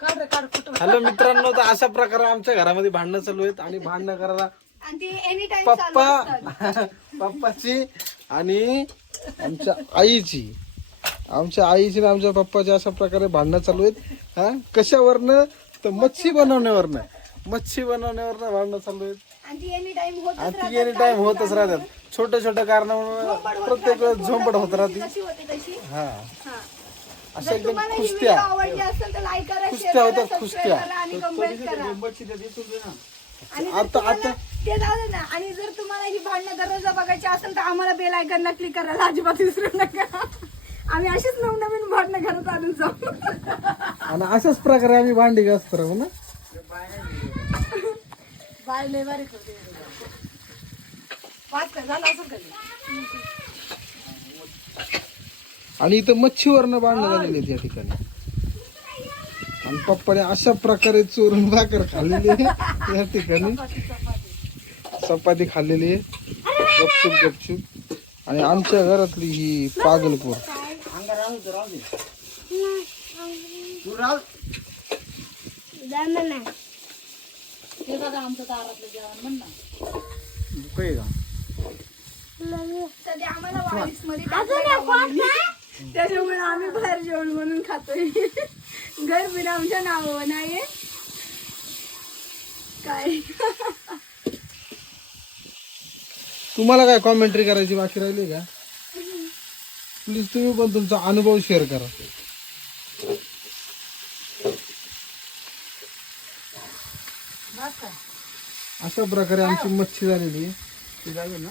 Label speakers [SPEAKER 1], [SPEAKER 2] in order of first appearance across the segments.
[SPEAKER 1] काढ रे काढ photo
[SPEAKER 2] hello मित्रांनो तर अशा प्रकारे आमच्या घरामध्ये भांडणं चालू आहेत आणि भांडणं करायला
[SPEAKER 3] आणि ती एनी टाइम चालू
[SPEAKER 2] पप्पा पप्पाची आणि आमच्या आईची. आमच्या आईची आणि आमच्या पप्पाची अशा प्रकारे भांडणं चालू आहेत. हा? कशावरनं? तर मच्छी बनवण्यावरनं. मच्छी बनवण्यावरनं भांडणं चालू आहेत.
[SPEAKER 3] आणि ती एनी टाइम होत
[SPEAKER 2] आणि ती एनी टाइम होतच राहतात. छोट्या छोट्या कारणामुळे प्रत्येक वेळेस झोंबड होत राहते.
[SPEAKER 3] कशी होते तशी.
[SPEAKER 2] हा.
[SPEAKER 3] हा.
[SPEAKER 2] अशा
[SPEAKER 3] जर
[SPEAKER 2] एकदम
[SPEAKER 3] तुम्हाला ही आवडली असेल तर लाईक करा
[SPEAKER 2] खुसत्या
[SPEAKER 3] शेअर
[SPEAKER 2] होतात,
[SPEAKER 3] करा. सबस्क्राईब करा आणि कमेंट करा. आणि जर
[SPEAKER 2] आता
[SPEAKER 3] तुम्हाला ते जाऊ दे ना आणि जर तुम्हाला ही भांडणं दररोज बघायची असेल तर आम्हाला बेल आयकनला क्लिक करायला अजिबात विसरू नका. आम्ही अशीच नवनवीन भांडणं घरात आणून जाऊ.
[SPEAKER 2] आणि अशाच प्रकारे आम्ही भांडी घासतो राहू ना.
[SPEAKER 1] बाय लय बारीक होते. पाच काय झालं असं कधी
[SPEAKER 2] आणि इथं मच्छीवरनं भांडणं झालेली आहेत या ठिकाणी. आणि पप्पाने अशा प्रकारे चोरून भाकर खाल्लेली आहे या ठिकाणी. चपाती खाल्लेली आहे. गपचूप गपचूप. आणि आमच्या घरातली ही पागलपूर.
[SPEAKER 1] ते बघा
[SPEAKER 3] त्याच्यामुळे आम्ही बाहेर जेवण म्हणून खातोय. घर बिना आमच्या नावावर नाही काय?
[SPEAKER 2] तुम्हाला काय कॉमेंट्री करायची बाकी राहिली का? प्लीज तुम्ही पण तुमचा अनुभव शेअर करा. अशा प्रकारे आमची मच्छी झालेली आहे. ती जागे ना.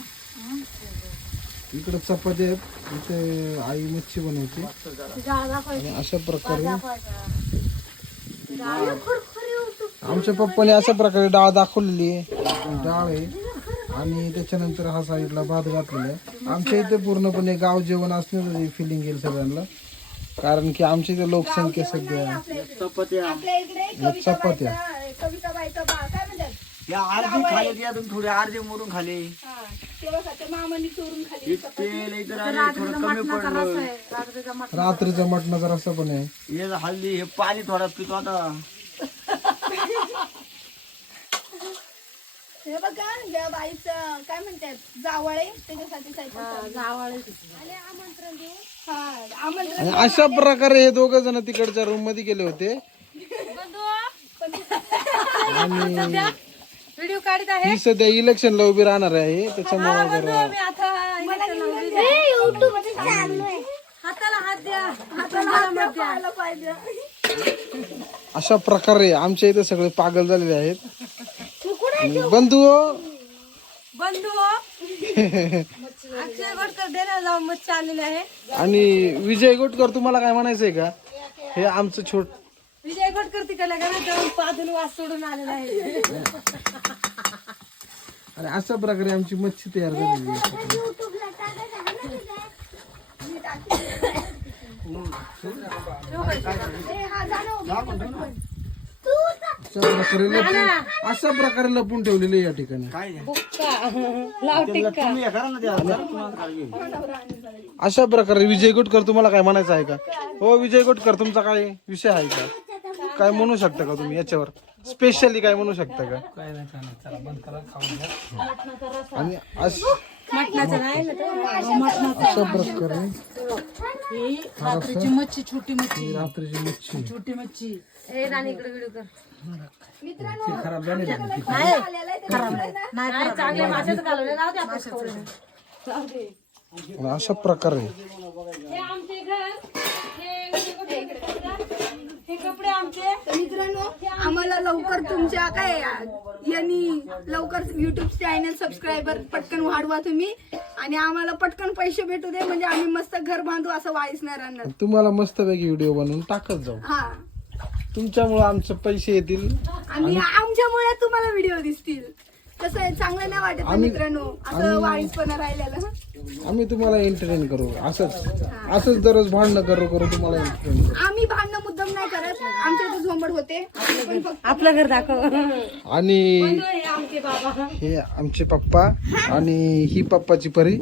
[SPEAKER 2] इकडे चपाती आहेत इथे आई मच्छी बनवते. आणि अशा प्रकारे आमच्या पप्पाने अशा प्रकारे डाळ दाखवलेली आहे. डाळ आहे. आणि त्याच्यानंतर हा साईडला भात घातलेला आहे. आमच्या इथे पूर्णपणे गाव जेवण असण्याचं फिलिंग येईल सगळ्यांना. कारण की आमच्या इथे लोकसंख्या सध्या
[SPEAKER 3] आपल्या इकडे कविता
[SPEAKER 2] चपात्या.
[SPEAKER 3] म्हणतात?
[SPEAKER 4] या अर्धी खाली यातून थोडे अर्धे मोडून खाले
[SPEAKER 3] हा, मामांनी चोरून खाली
[SPEAKER 4] तेल इतर आले थोडं कमी पडलं.
[SPEAKER 1] रात्रीचा मट
[SPEAKER 2] रात्रीचा मटणाचा रस्सा पण आहे.
[SPEAKER 4] हे हल्ली हे पाणी थोडा पितो आता.
[SPEAKER 3] हे बघा ज्या बाईचं काय म्हणतात जावळ आहे त्याच्यासाठी सायकल
[SPEAKER 1] जावाळ.
[SPEAKER 3] हा आमंत्रण
[SPEAKER 2] आणि अशा प्रकारे हे दोघ जण तिकडच्या रूममध्ये गेले होते. आणि
[SPEAKER 1] व्हिडिओ काढत आहे.
[SPEAKER 2] ही सध्या इलेक्शनला उभी राहणार आहे. त्याच्यामुळे जरा
[SPEAKER 1] मी आता हाताला हात द्या. हाताला हात द्या.
[SPEAKER 3] पाहायला पाहिजे.
[SPEAKER 2] अशा प्रकारे आमच्या इथे सगळे पागल झालेले आहेत. बंधू हो,
[SPEAKER 1] बंधू हो. अक्षय गोटकर देण्याला जाऊन मच्छी आलेले आहे.
[SPEAKER 2] आणि विजय गोटकर तुम्हाला काय म्हणायचंय का? हे आमचं छोट
[SPEAKER 1] विजय गोटकर तिकडल्या घरात जाऊन पादून वास सोडून आलेला आहे.
[SPEAKER 2] आणि अशा प्रकारे आमची मच्छी तयार झालेली आहे. अशा प्रकारे लपून अशा प्रकारे लपून ठेवलेले आहे या ठिकाणी.
[SPEAKER 1] लाव
[SPEAKER 4] हे.
[SPEAKER 2] अशा प्रकारे विजय गोटकर तुम्हाला काय म्हणायचं आहे का? हो विजय गोटकर तुमचा काय विषय आहे का? काय म्हणू शकता का तुम्ही याच्यावर? स्पेशली काय म्हणू शकता का? आणि अश-
[SPEAKER 1] मटणाचं नाही ना तो.
[SPEAKER 2] अशा प्रकारे
[SPEAKER 1] ही रात्रीची मच्छी छोटी मच्छी.
[SPEAKER 2] रात्रीची मच्छी.
[SPEAKER 1] छोटी मच्छी. राणी इकडे व्हिडिओ कर.
[SPEAKER 2] खराब झाली ना.
[SPEAKER 1] नाही चांगले मासेच घालवले राहू दे आपण खाऊ. जाऊ दे.
[SPEAKER 2] आणि अशा प्रकारे
[SPEAKER 1] हे आमचे घर हे विजय गोटकर हे कपडे आमचे
[SPEAKER 3] तर मित्रांनो आम्हाला लवकर तुमच्या काय यांनी लवकर युट्यूब चॅनल सबस्क्रायबर पटकन वाढवा तुम्ही. आणि आम्हाला पटकन पैसे भेटू दे म्हणजे आम्ही मस्त घर बांधू असं वाईस नाही राहणार
[SPEAKER 2] तुम्हाला मस्तपैकी व्हिडिओ बनवून टाकत जाऊ.
[SPEAKER 3] हा.
[SPEAKER 2] तुमच्यामुळे आमचे पैसे येतील.
[SPEAKER 3] आणि आमच्यामुळे तुम्हाला व्हिडिओ दिसतील. कसं आहे चांगलं नाही वाटत ना मित्रांनो असं वाईसपणा राहिलेलं.
[SPEAKER 2] आम्ही तुम्हाला एंटरटेन करू असंच. असंच दररोज भांडणं करू करू तुम्हाला एंटरटेन करू.
[SPEAKER 3] आम्ही भांडणं मुद्दाम नाही करत. आमच्या इथे झोंबड होते. पण फक्त
[SPEAKER 1] आपलं घर दाखव.
[SPEAKER 2] आणि
[SPEAKER 1] हे आमचे बाबा.
[SPEAKER 2] हे आमचे पप्पा आणि ही पप्पाची परी.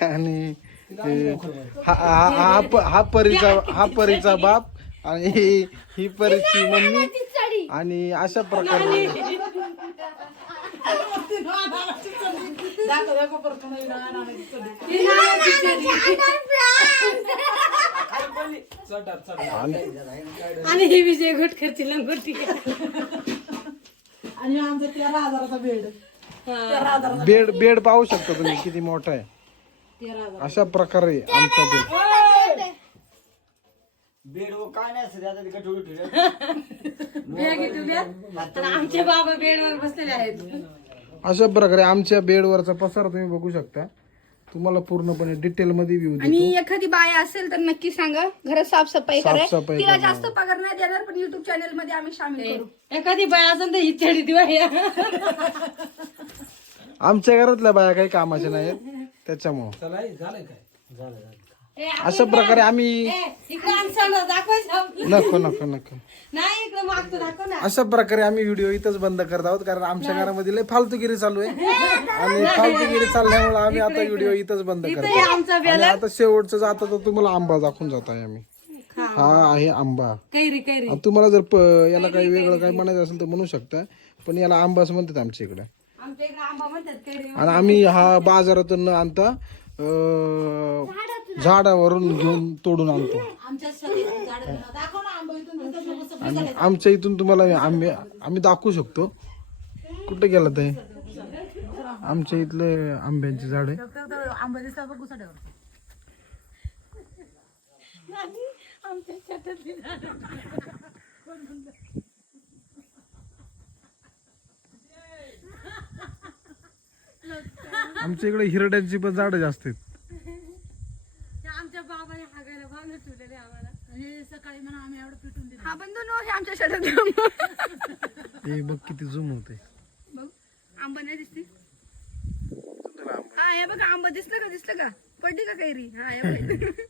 [SPEAKER 2] आणि हे- हा हा- हा प- हा परीचा हा परीचा बाप आणि ही- ही परीची मम्मी. आणि अशा प्रकारे आणि
[SPEAKER 1] आणि ही विजय घोटकरची लंगोटी
[SPEAKER 5] आणि आमचा तेरा हजाराचा बेड. तेरा
[SPEAKER 2] बेड बेड पाहू शकता तुम्ही किती मोठा आहे. अशा प्रकारे आमचा बेड.
[SPEAKER 4] बेड वर काय नाही असं आता तिकडे ठेवून ठेवलं
[SPEAKER 1] आणि आमचे बाबा बेडवर बसलेले आहेत.
[SPEAKER 2] अशा प्रकारे आमच्या बेडवरचा पसारा तुम्ही बघू शकता. तुम्हाला पूर्णपणे डिटेल मध्ये व्ह्यू
[SPEAKER 3] आणि
[SPEAKER 2] देतो.
[SPEAKER 3] एखादी बाय असेल तर नक्की सांगा. घरात साफसफाई
[SPEAKER 2] साफसफाई
[SPEAKER 3] तिला. जास्त पगार नाही देणार पण युट्यूब चॅनलमध्ये आम्ही सामील करू.
[SPEAKER 1] एखादी बाय असेल तर इच्छाडी दिवा
[SPEAKER 2] आमच्या घरातल्या बाया काही कामाच्या नाहीत त्याच्यामुळं. अशा प्रकारे आम्ही
[SPEAKER 1] इकडे आमचं दाखवायचं
[SPEAKER 2] नको नको नको.
[SPEAKER 1] नाही इकडे मागतो दाखव ना.
[SPEAKER 2] अशा प्रकारे आम्ही व्हिडिओ इथंच बंद करत आहोत कारण आमच्या घरामध्ये लय फालतूगिरी चालू आहे. आणि फालतूगिरी चालल्यामुळे आम्ही आता व्हिडिओ इथंच बंद करतो.
[SPEAKER 1] हे आमचा
[SPEAKER 2] आणि आता शेवटचं जाता तर तुम्हाला आंबा दाखवून जात आहे आम्ही. हा. आहे आंबा.
[SPEAKER 1] कैरी कैरी.
[SPEAKER 2] आता तुम्हाला जर प- याला काही वेगळं काही म्हणायचं असेल तर म्हणू शकता पण याला आंबाच म्हणतात आमच्या इकडे.
[SPEAKER 1] आमच्या इकडे आंबा म्हणतात कैरी.
[SPEAKER 2] आणि आम्ही हा बाजारातून न आणता झाडावरून घेऊन तोडून आणतो. आणि आमच्या इथून तुम्हाला आंबे आम्ही दाखवू शकतो. कुठे गेला ते आमच्या इथले आंब्यांचे झाड. आहे आमच्या इकडे हिरड्यांची पण झाडं जास्त आहेत
[SPEAKER 1] आमच्या बाबाने हागायला बांधून ठेवलेले आम्हाला
[SPEAKER 5] हे सकाळी म्हणा आम्ही एवढं पिटून दिलं
[SPEAKER 3] हा बंधू नो हे आमच्या शेतात
[SPEAKER 2] ते बघ किती झूम होते.
[SPEAKER 3] बघ आंबा नाही दिसती. हा हे बघा आंबा दिसलं का दिसलं का? पडली का कैरी? हा हे बघ.